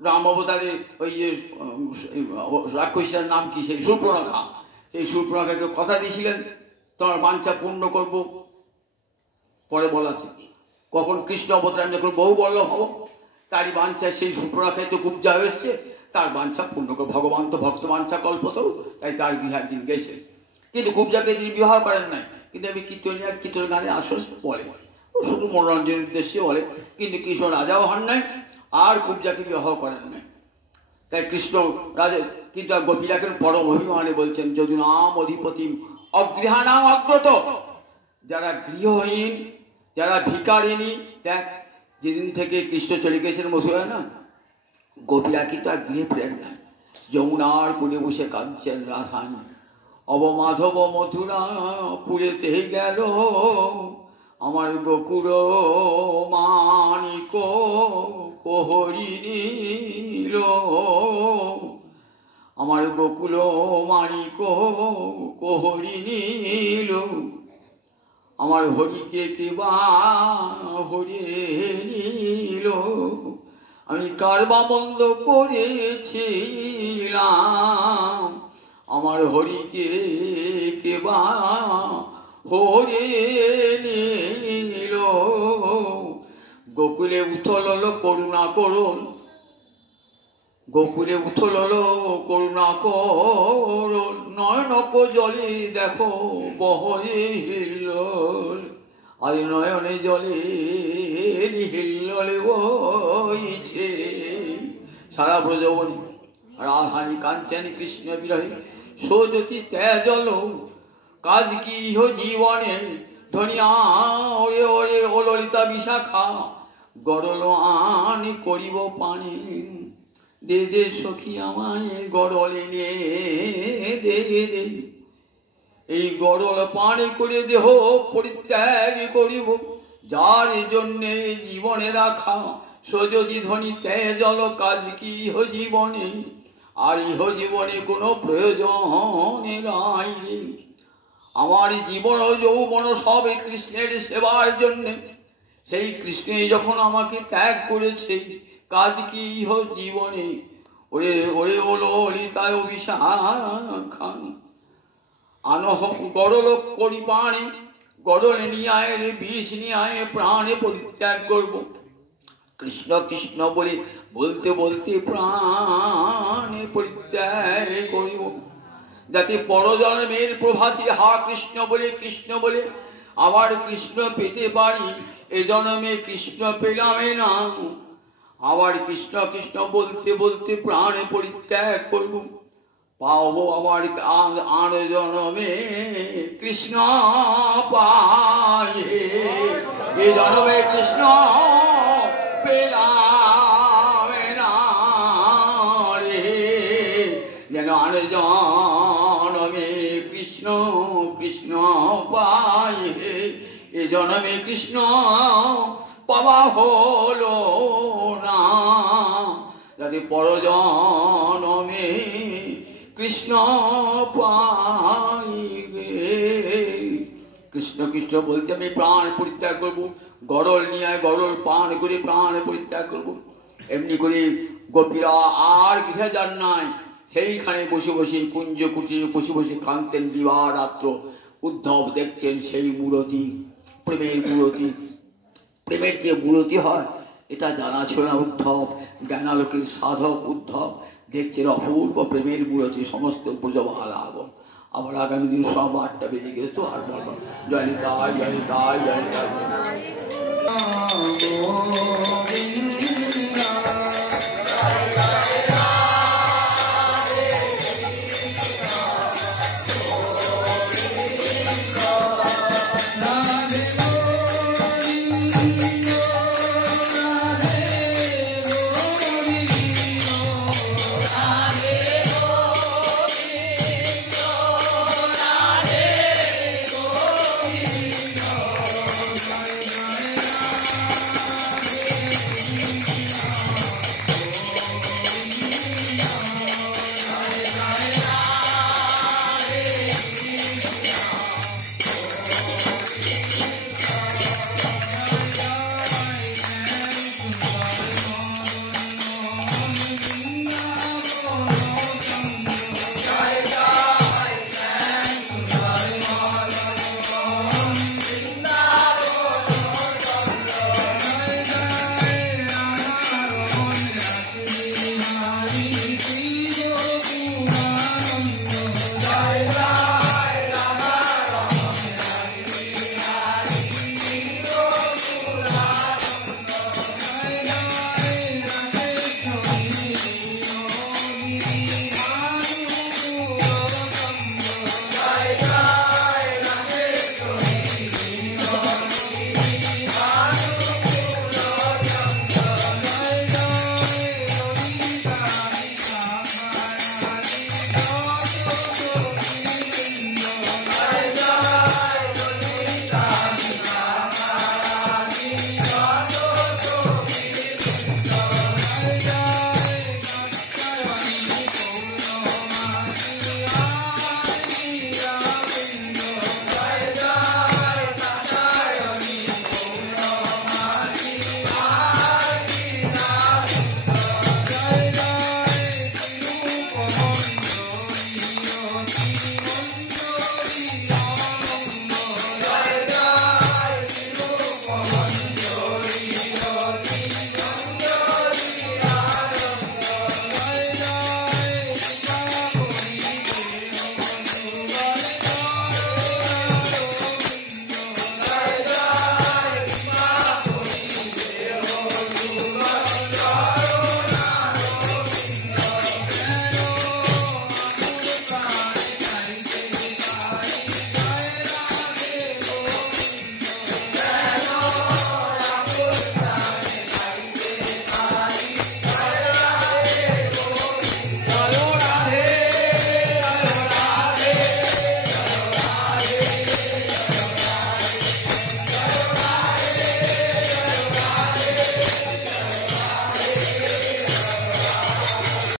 রাম অবতারে ওই যে রাক্ষসীর নাম কি, সেই শূর্পণখা, সেই শূর্পণখাকে কথা দিয়েছিলেন তোমার বাঞ্ছা পূর্ণ করব। পরে বলা আছে কখন কৃষ্ণ অবতার যখন বহু বল্ল হব, তারই বাঞ্ছা সেই শূর্পণখায় তো কুবজা হয়ে এসছে, তার বাঞ্ছা পূর্ণ করে। ভগবান তো ভক্ত বাঞ্ছা কল্পতরু, তাই তার গৃহে একদিন গেছে, কিন্তু কুবজাকে তিনি বিবাহ করেন নাই। কিন্তু আমি কীর্তন গানে আসর বলে, শুধু মনোরঞ্জনের উদ্দেশ্যে বলে, কিন্তু কৃষ্ণ রাজাও হন নাই, আর কুবজাকে বিবাহ করেন নাই। তাই কৃষ্ণ রাজা, কিন্তু গোপীরা কেন পরম অভিমানে বলছেন যদুনাম অধিপতি অগৃহানাম অগ্রত, যারা গৃহহীন, যারা ভিকারিনী। দেখ যেদিন থেকে কৃষ্ণ চলে গেছেন মথুরায় না, গোপীরা কিন্তু আর গৃহে ফেরেন নাই, যমুনার কোণে বসে কাঁদছেন রাধান, অবমাধব মথুরা পুরেতে গেল, আমার গোকুল মানিক কোহরি নীল, আমার গোকুল মানিক কোহরি নীল, আমার হরিকে কেবা হরে নীল, আমি কারবা মন্দ করেছিলাম, আমার হরিকে কেবা হরে নীল, গোকুলে উথল করুণা করুন, গোকুলে উথল করুণা করুন, নয়নক জলে দেখো বহে হিল্লোল, আজ নয়নে জলে হিল্লোলে বইছে সারা ব্রজবনী। রাধানি কাঞ্চন কৃষ্ণ বিরহে সোজ্যোতি তেজল কাজ কি ইহ জীবনে ধনিয়া ওরে ওরে ও ললিতা বিশাখা গরল আনি করিব পানি দে দে সখী আমায় গরল এনে দে দে এই গরল পানি করে দেহ পরিত্যাগ করিব যার জন্যে জীবনে রাখা সোজতি ধনী তেজল কাজ কি ইহ জীবনে আর ইহ জীবনে কোনো প্রয়োজন নাই রে আমার জীবন যৌবন সব কৃষ্ণের সেবার জন্য সেই কৃষ্ণই যখন আমাকে ত্যাগ করেছে কাজ কি ইহ জীবনে ওরে ওরে ও ললিতায় বিশাখা আনহ গরল করি পানে গরল নিয়ে আয় রে বিষ নিয়ে আয় প্রাণে পরিত্যাগ করব কৃষ্ণ কৃষ্ণ বলে বলতে বলতে প্রাণে পরিত্যাগ করিব যাতে পরজন্মের প্রভাতী হা কৃষ্ণ বলে আবার কৃষ্ণ পেতে পারি এ জন্মে কৃষ্ণ পেলামে না আবার কৃষ্ণ কৃষ্ণ বলতে বলতে প্রাণে পরিত্যাগ করব পাবো আবার আর জন্মে কৃষ্ণ পাই এ জন্মে কৃষ্ণ পেলামে না রে যেন আর জন্মে কৃষ্ণ কৃষ্ণ পাই এ জন্মে কৃষ্ণ পাওয়া হলো না যাতে পরজন্মে কৃষ্ণ পাইবে কৃষ্ণ কৃষ্ণ বলতে আমি প্রাণ পরিত্যাগ করবো গরল নিয়ে গরল পান করে প্রাণ পরিত্যাগ করবো এমনি করে গোপীরা আর গৃহে যান নাই সেইখানে বসে বসে কুঞ্জ কুটিরে বসে বসে কান্তেন দিবা রাত্র উদ্ধব দেখছেন সেই মূরতি প্রেমের মূরতি প্রেমের যে মূরতি হয় এটা জানা ছিল না উদ্ধব জ্ঞানালোকের সাধক উদ্ধব দেখছেন অপূর্ব প্রেমের মূরতি সমস্ত ব্রজবালা আগম আবার আগামী দিন সব 8টা বেজে গেছে তো আর বলবো জয়নিতায় জয়নিতায় জয়নিতায় Bye.